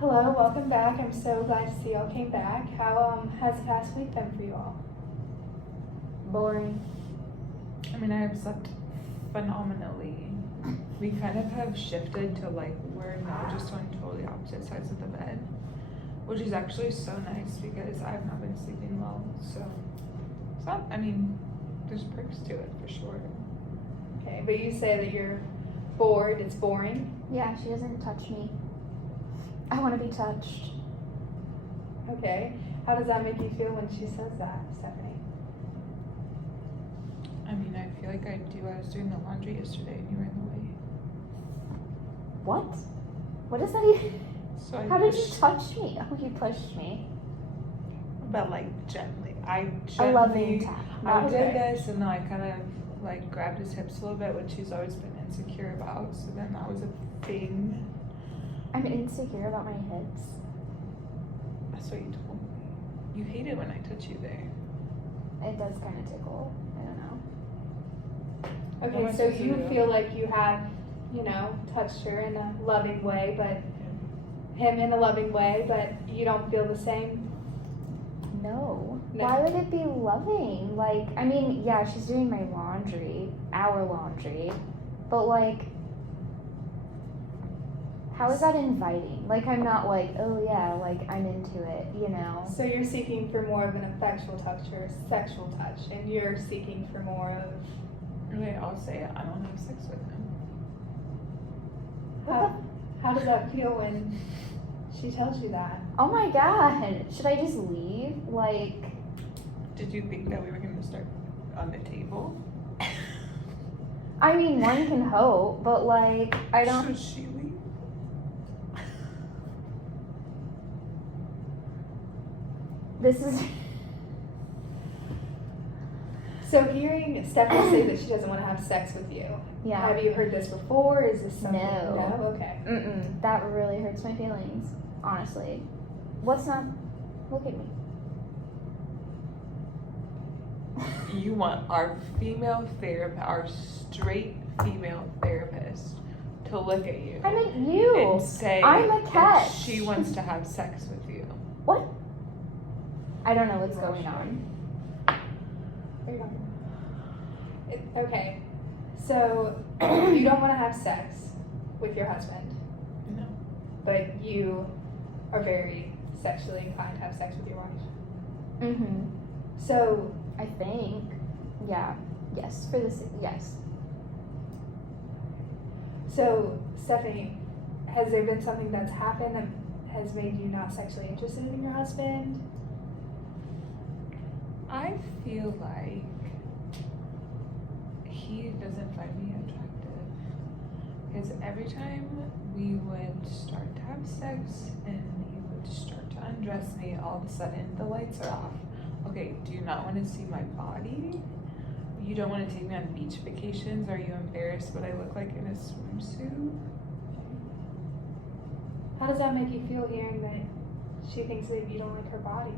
Hello, welcome back. I'm so glad to see y'all came back. How has the past week been for you all? Boring. I mean, I have slept phenomenally. We kind of have shifted to we're now just on totally opposite sides of the bed, which is actually so nice because I've not been sleeping well. So it's not, I mean, there's perks to it for sure. Okay, but you say that you're bored, it's boring. Yeah, she doesn't touch me. I want to be touched. Okay, how does that make you feel when she says that, Stephanie? I mean, I feel like I do. I was doing the laundry yesterday and you were in the way. What? What is that even? So I How did you pushed- touch me? Oh, you pushed me. But gently. I A loving gently. tap. I Okay. did this and then I kind of grabbed his hips a little bit, which he's always been insecure about. So then that was a thing. I'm insecure about my hips. That's what you told me. You hate it when I touch you there. It does kind of tickle. I don't know. What am Okay, I so supposed to you do? feel like you have, touched her in a loving way, but him in a loving way, but you don't feel the same? No. No. Why would it be loving? I mean, yeah, she's doing my laundry, our laundry, but how is that inviting? I'm not oh yeah, I'm into it, So you're seeking for more of an affectual touch or a sexual touch, and you're seeking for more of... Okay, I'll say it. I don't have sex with him. How does that feel when she tells you that? Oh my god, should I just leave? Did you think that we were going to start on the table? I mean, one can hope, but I don't. Should she leave? This is. So hearing Stephanie say that she doesn't want to have sex with you, Yeah. have you heard this before? Is this something? No. No? Okay. That really hurts my feelings, honestly. What's not. Look at me. You want our straight female therapist to look at you I meant you. and say I'm a if catch. she wants to have sex with you. What? I don't know what's going on. Okay. So you don't want to have sex with your husband, No. but you are very sexually inclined to have sex with your wife. So I think. Yeah. Yes. For this. Yes. So, Stephanie, has there been something that's happened that has made you not sexually interested in your husband? I feel like he doesn't find me attractive because every time we would start to have sex and he would start to undress me, all of a sudden the lights are off. Okay, do you not want to see my body? You don't want to take me on beach vacations? Are you embarrassed what I look like in a swimsuit? How does that make you feel hearing that she thinks that you don't like her body?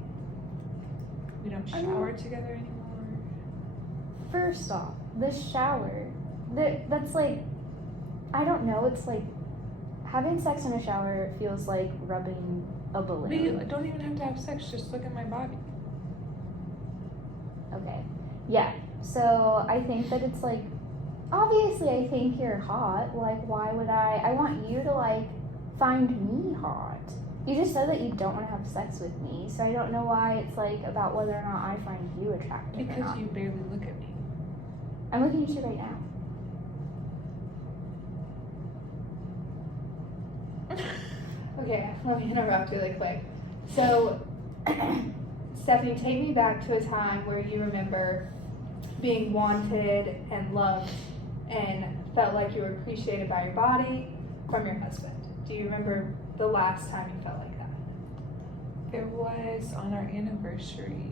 We don't I shower together anymore. First off, the shower. That's I don't know. It's having sex in a shower feels like rubbing a balloon. We don't even have to have sex, just look at my body. Okay. Yeah. So I think that it's obviously I think you're hot. Why would I want you to find me hot. You just said that you don't want to have sex with me, so I don't know why it's about whether or not I find you attractive or Because not. you barely look at me. I'm looking at you right now. Okay, let me interrupt really quick. So, Stephanie, take me back to a time where you remember being wanted and loved and felt like you were appreciated by your body from your husband. Do you remember the last time you felt like that? It was on our anniversary,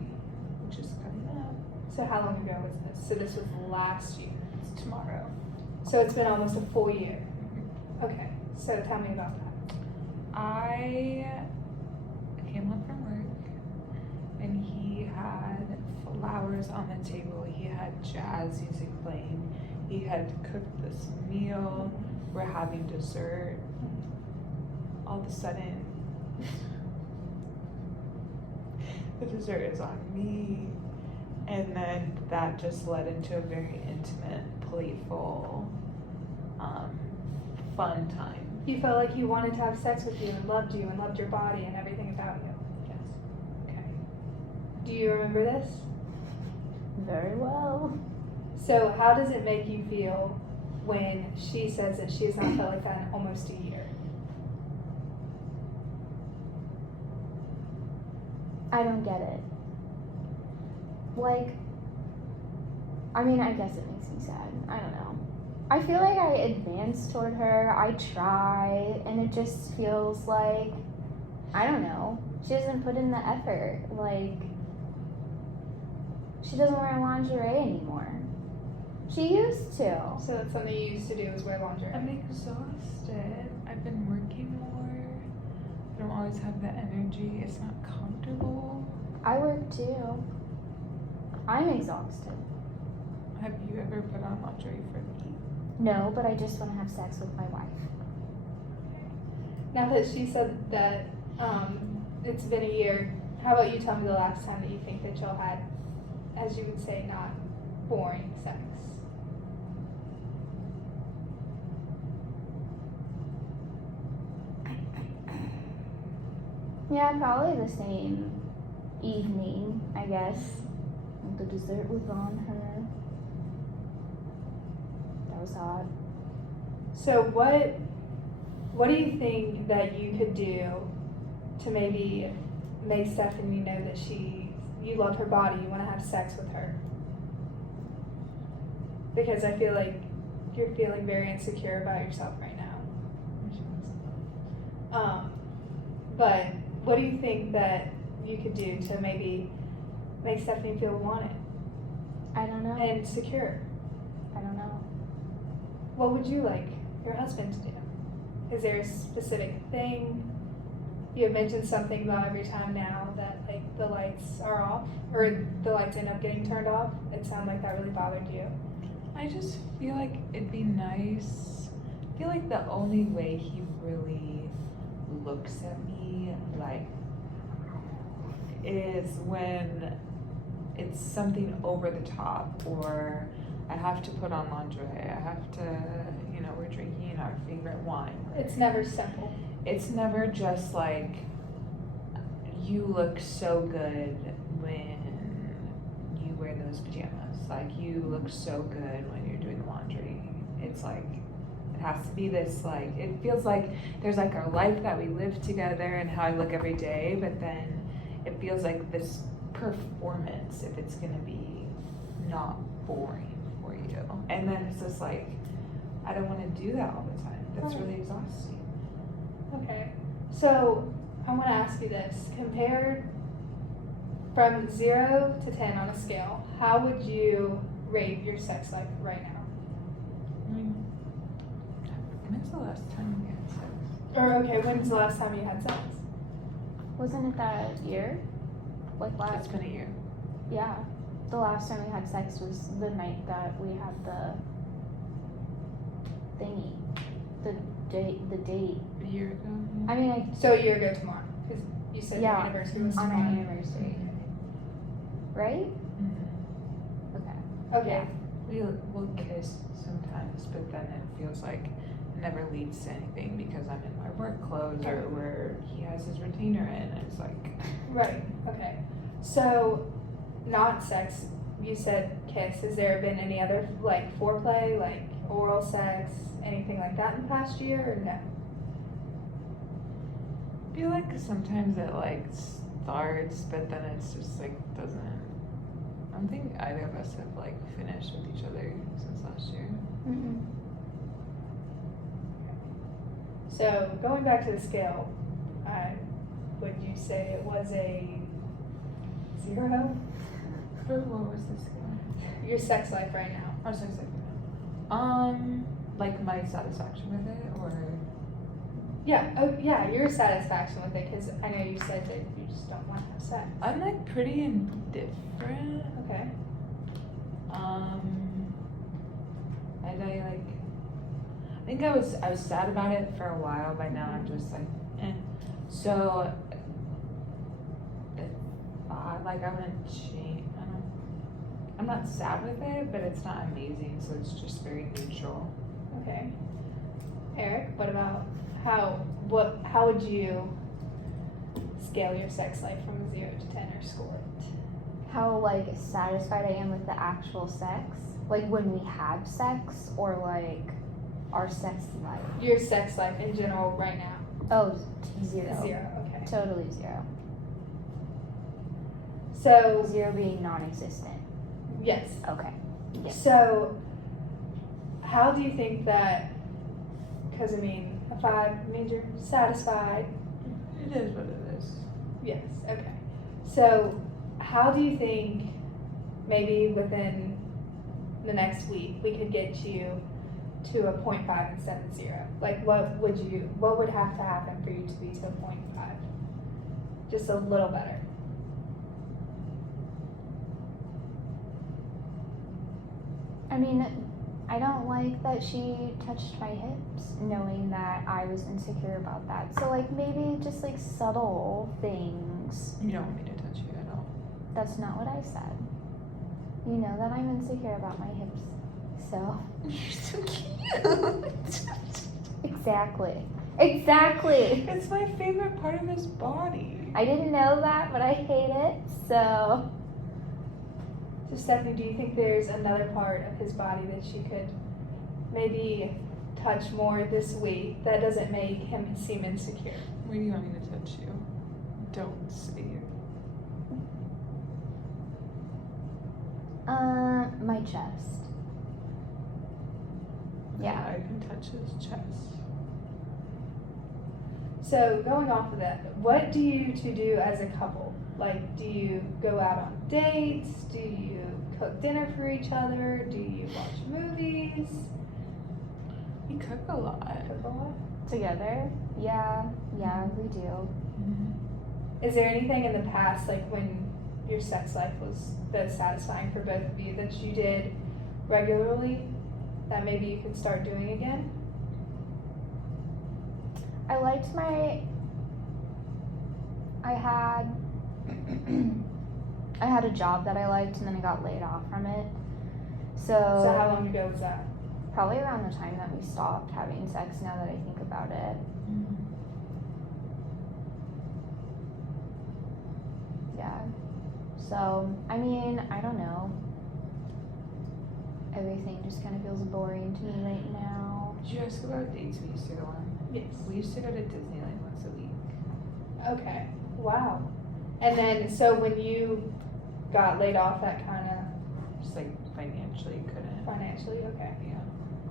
which is coming up. So how long ago was this? So this was last year. It's tomorrow. So it's been almost a full year. Okay, so tell me about that. I came home from work and he had flowers on the table. He had jazz music playing. He had cooked this meal. We're having dessert. All of a sudden, The dessert is on me. And then that just led into a very intimate, playful, fun time. You felt like he wanted to have sex with you and loved your body and everything about you. Yes. Okay. Do you remember this? Very well. So how does it make you feel when she says that she has not felt like that in almost a year? I don't get it. Like, I mean, I guess it makes me sad. I don't know. I feel like I advance toward her, I try, and it just feels like, I don't know, she doesn't put in the effort. Like, she doesn't wear lingerie anymore. She used to. So that's something you used to do is wear lingerie. I'm exhausted. I've been working more. I don't always have the energy. It's not comfortable. I work too. I'm exhausted. Have you ever put on lingerie for me? No, but I just want to have sex with my wife. Now that she said that it's been a year, how about you tell me the last time that you think that y'all had, as you would say, not boring sex? Yeah, probably the same evening, I guess. The dessert was on her. That was hot. So what do you think that you could do to maybe make Stephanie know that you love her body, you want to have sex with her? Because I feel like you're feeling very insecure about yourself right now. But what do you think that you could do to maybe make Stephanie feel wanted I don't know. and secure? I don't know. What would you like your husband to do? Is there a specific thing? You had mentioned something about every time now that like the lights are off or the lights end up getting turned off. It sounded like that really bothered you. I just feel like it'd be nice. I feel like the only way he really looks at me like is when it's something over the top, or I have to put on lingerie, I have to, we're drinking our favorite wine. It's never simple. It's never just like, you look so good when you wear those pajamas. Like, you look so good when you're doing laundry. It's like, it has to be this, like, it feels like there's like our life that we live together and how I look every day, but then it feels like this performance if it's gonna be not boring for you. And then it's just like, I don't wanna do that all the time. That's really exhausting. Okay. So I want to ask you this. Compared from 0 to 10 on a scale, how would you rate your sex life right now? When's the last time we had sex? Or okay, when's the last time you had sex? Wasn't it that year? Like It's last? been a year. Yeah. The last time we had sex was the night that we had the thingy. The date. A year ago. I mean, So a year ago tomorrow, because you said Yeah, your anniversary was on our tomorrow. anniversary. Right? Mhm. Okay. Okay. We'll kiss sometimes, but then it feels like it never leads to anything because I'm in my work clothes or where he has his retainer in. And it's like, Right. Okay. So, not sex. You said kiss. Has there been any other like foreplay, like oral sex, anything like that in the past year, or no? I feel like sometimes it like starts, but then it's just like doesn't. I don't think either of us have like finished with each other since last year. Mm-mm. So going back to the scale, would you say it was a 0? For what was this one? Your sex life right now. Or sex like like my satisfaction with it, or Yeah. Oh, yeah. Your satisfaction with it, because I know you said that you just don't want to have sex. I'm like pretty indifferent. Okay. And I think I was sad about it for a while, but now I'm just like, eh. So, like I wouldn't change. I'm not sad with it, but it's not amazing. So it's just very neutral. Okay. Eric, what about how would you scale your sex life from a 0 to 10 or score it? How like satisfied I am with the actual sex, like when we have sex, or like our sex life. Your sex life in general right now. Oh, 0. 0. Okay. Totally 0. So 0 being non-existent. yes. Okay. Yes. So how do you think that? Because I mean, a 5 means you're satisfied. It is what it is. Yes. Okay. So how do you think maybe within the next week we could get you to a 0.5 instead of 0? Like what would have to happen for you to be to a 0.5? Just a little better. I mean, I don't like that she touched my hips, knowing that I was insecure about that. So like maybe just like subtle things. You don't want me to touch you at all. That's not what I said. You know that I'm insecure about my hips. So You're so cute. exactly. Exactly. It's my favorite part of his body. I didn't know that, but I hate it. So So Stephanie, do you think there's another part of his body that you could maybe touch more this week that doesn't make him seem insecure? Where do you want me to touch you? Don't say it. my chest. Yeah. I can touch his chest. So going off of that, what do you two do as a couple? Like, do you go out on dates? Do you cook dinner for each other? Do you watch movies? We cook a lot. Cook a lot? Together? Yeah, we do. Is there anything in the past, like when your sex life was that satisfying for both of you, that you did regularly that maybe you could start doing again? I liked I had a job that I liked and then I got laid off from it. So how long ago was that? Probably around the time that we stopped having sex, now that I think about it. Yeah. So, I mean, I don't know. Everything just kind of feels boring to me right now. Did you ask about dates we used to go on? Yes. We used to go to Disneyland once a week. Okay. Wow. And then, so when you got laid off, that kind of Just like financially couldn't. financially, okay. Yeah.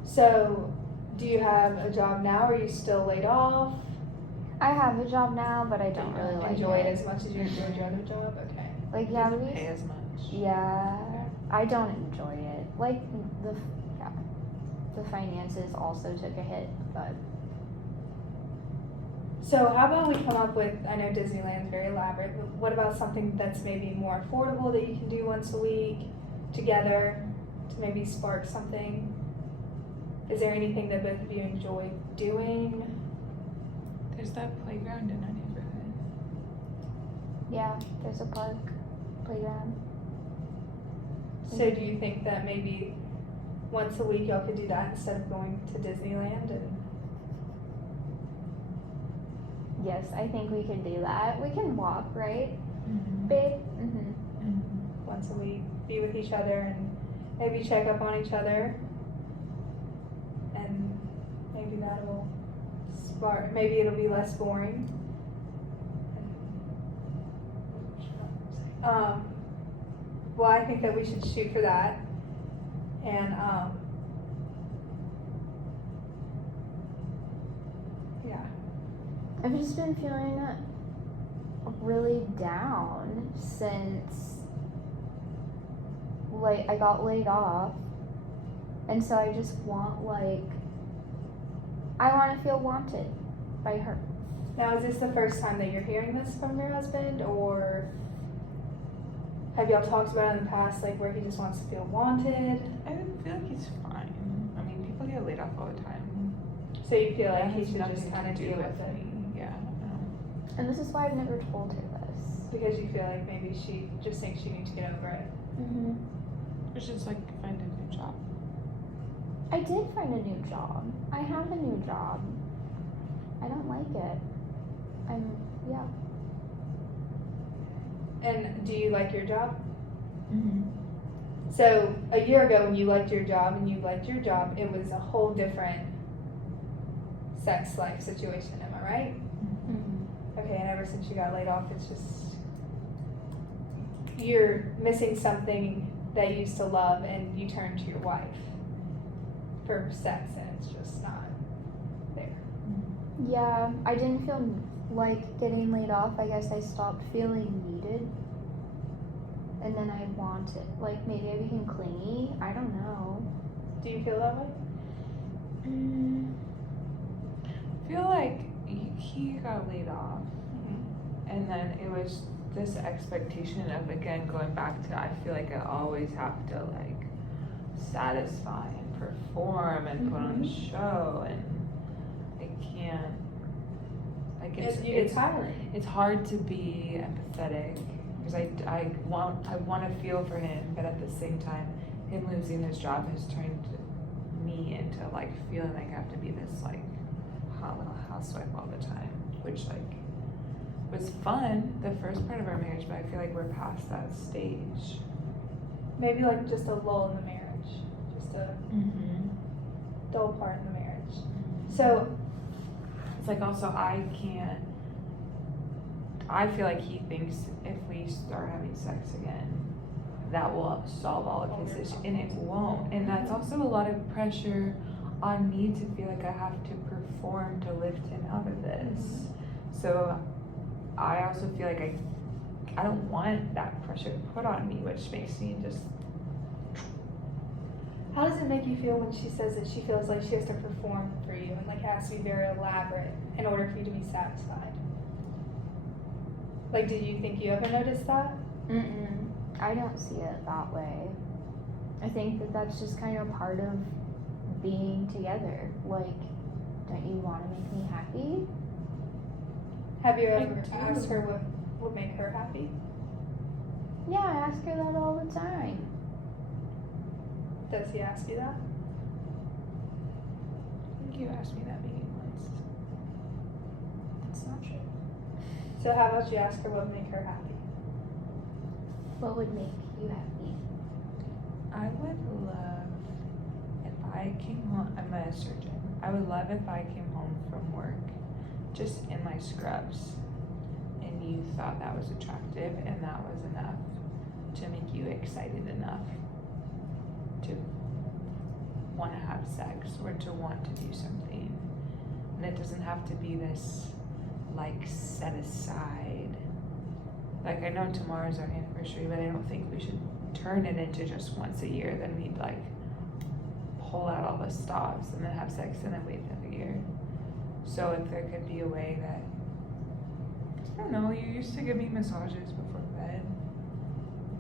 So, do you have a job now? Or are you still laid off? I have a job now, but I don't Do you really like enjoy it it. as much as you enjoyed your other job? Okay. Like, yeah, Doesn't pay as much. yeah, I don't enjoy it. Like, the finances also took a hit, but So how about we come up with, I know Disneyland's very elaborate, but what about something that's maybe more affordable that you can do once a week together to maybe spark something? Is there anything that both of you enjoy doing? There's that playground in our neighborhood. yeah, there's a park, playground. So do you think that maybe once a week y'all could do that instead of going to Disneyland? And Yes, I think we could do that. We can walk, right, Mm-hmm. babe? Mm-hmm. once a week, be with each other and maybe check up on each other. And maybe that'll spark, maybe it'll be less boring. Well, I think that we should shoot for that. And, yeah. I've just been feeling really down since, like, I got laid off. And so I just want, I want to feel wanted by her. Now, is this the first time that you're hearing this from your husband, or have y'all talked about it in the past, like where he just wants to feel wanted? I feel like he's fine. I mean, people get laid off all the time. So you feel That like he has should nothing just to kind of do deal with with it me. Yeah. And this is why I've never told her this. because you feel like maybe she just thinks you need to get over it. Mm-hmm. It's just like find a new job. I did find a new job. I have a new job. I don't like it. Yeah. And do you like your job? Mm-hmm. So a year ago when you liked your job, it was a whole different sex life situation, am I right? Mm-hmm. Okay, and ever since you got laid off, it's just, you're missing something that you used to love and you turn to your wife for sex and it's just not there. Yeah, I didn't feel like getting laid off. I guess I stopped feeling needed. And then I wanted, like, maybe I became clingy. I don't know. Do you feel that way? I feel like he got laid off, and then it was this expectation of, again, going back to, I feel like I always have to like satisfy and perform and put on a show, and I can't, like, It's tiring. it's hard to be empathetic because I want to feel for him, but at the same time, him losing his job has turned me into like feeling like I have to be this like hot little housewife all the time, which like was fun the first part of our marriage, but I feel like we're past that stage. Maybe like just a lull in the marriage, just a dull part in the marriage. So It's like also I feel like he thinks if we start having sex again, that will solve all of his issues, and it won't. And that's also a lot of pressure on me to feel like I have to perform to lift him out of this. So I also feel like I don't want that pressure put on me, which makes me just. how does it make you feel when she says that she feels like she has to perform for you and like has to be very elaborate in order for you to be satisfied? Like, did you think you ever noticed that? I don't see it that way. I think that that's just kind of part of being together. Like, don't you want to make me happy? Have you I ever do. asked her what would make her happy? Yeah, I ask her that all the time. Does he ask you that? I think you asked me that maybe once. That's not true. So how about you ask her what would make her happy? What would make you happy? I would love if I came home. I'm a surgeon. I would love if I came home from work just in my scrubs and you thought that was attractive and that was enough to make you excited enough to want to have sex or to want to do something. And it doesn't have to be this like set aside. Like, I know tomorrow's our anniversary, but I don't think we should turn it into just once a year. Then we'd like pull out all the stops and then have sex and then wait another year. So if there could be a way that, I don't know, you used to give me massages before bed.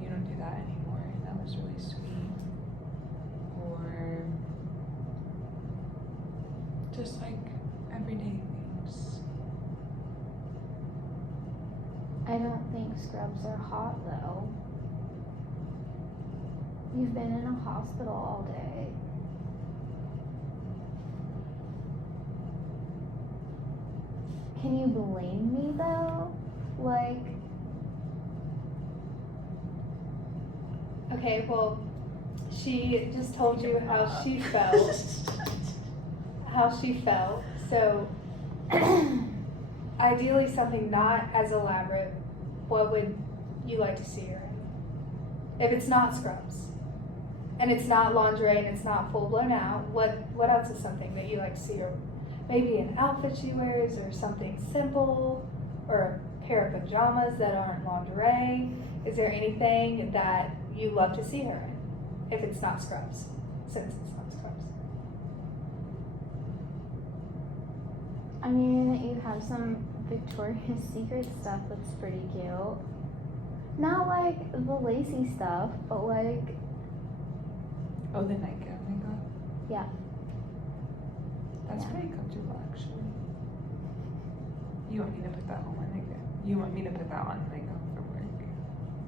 You don't do that anymore, and that was really sweet. Or just like everyday things. I don't think scrubs are hot though. You've been in a hospital all day. Can you blame me though? Like, Okay, well, she just told you how she felt. How she felt. So, ideally, something not as elaborate. What would you like to see her in? If it's not scrubs, and it's not lingerie, and it's not full blown out, what else is something that you like to see her? Maybe an outfit she wears, or something simple, or a pair of pajamas that aren't lingerie. Is there anything that you love to see her in? If it's not scrubs, since it's not scrubs. I mean, you have some Victoria's Secret stuff that's pretty cute. Not like the lacy stuff, but like, Oh, the nightgown they got? yeah. That's Yeah. pretty comfortable, actually. You want me to put that on when I get? You want me to put that on when I go home from work?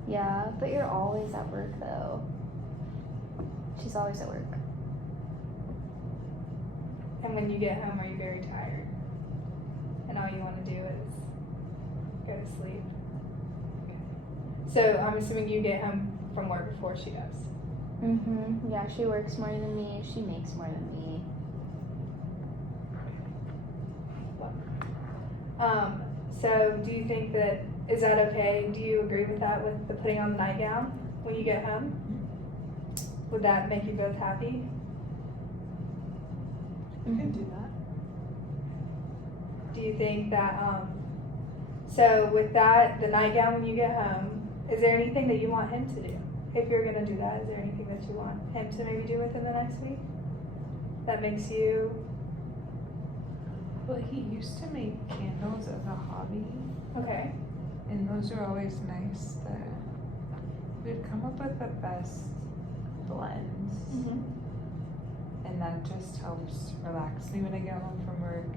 Yeah, but you're always at work though. She's always at work. And when you get home, are you very tired? And all you want to do is go to sleep? Okay. So I'm assuming you get home from work before she does. Mm-hmm. Yeah, she works more than me. She makes more than me. So do you think that, is that okay? Do you agree with that, with the putting on the nightgown when you get home? Would that make you both happy? You can do that. Do you think that, so with that, the nightgown when you get home, is there anything that you want him to do? If you're gonna do that, is there anything that you want him to maybe do within the next week? That makes you, Well, he used to make candles as a hobby, okay, and those are always nice. We'd come up with the best blends, and that just helps relax me when I get home from work,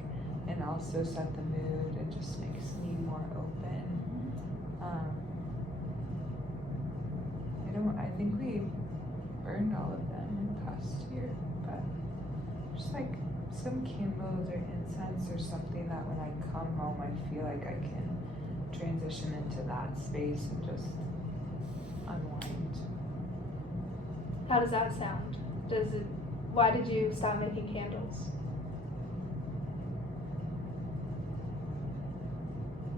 and also set the mood. It just makes me more open. I think we burned all of them in the past year, but just like some candles or incense or something that when I come home I feel like I can transition into that space and just unwind. how does that sound? Why did you stop making candles?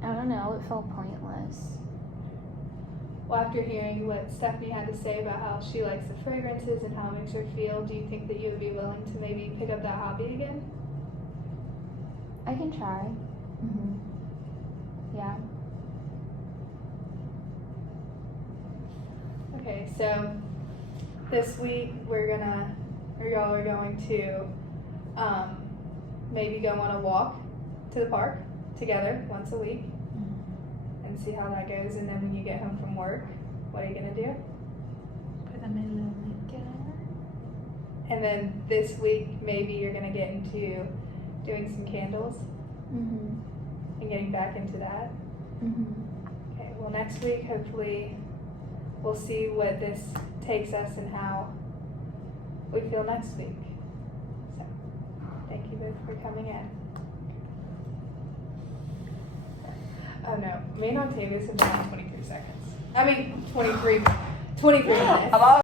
I don't know, it felt pointless. Well, after hearing what Stephanie had to say about how she likes the fragrances and how it makes her feel, do you think that you would be willing to maybe pick up that hobby again? I can try. Yeah. Okay, so this week y'all are going to maybe go on a walk to the park together once a week and see how that goes. And then when you get home from work, what are you gonna do? Put them in the nightgown. And then this week, maybe you're gonna get into doing some candles and getting back into that. Okay, well, next week, hopefully, we'll see what this takes us and how we feel next week. So, thank you both for coming in. Oh no, me and Octavius have been on 23 seconds. I mean, 23 minutes.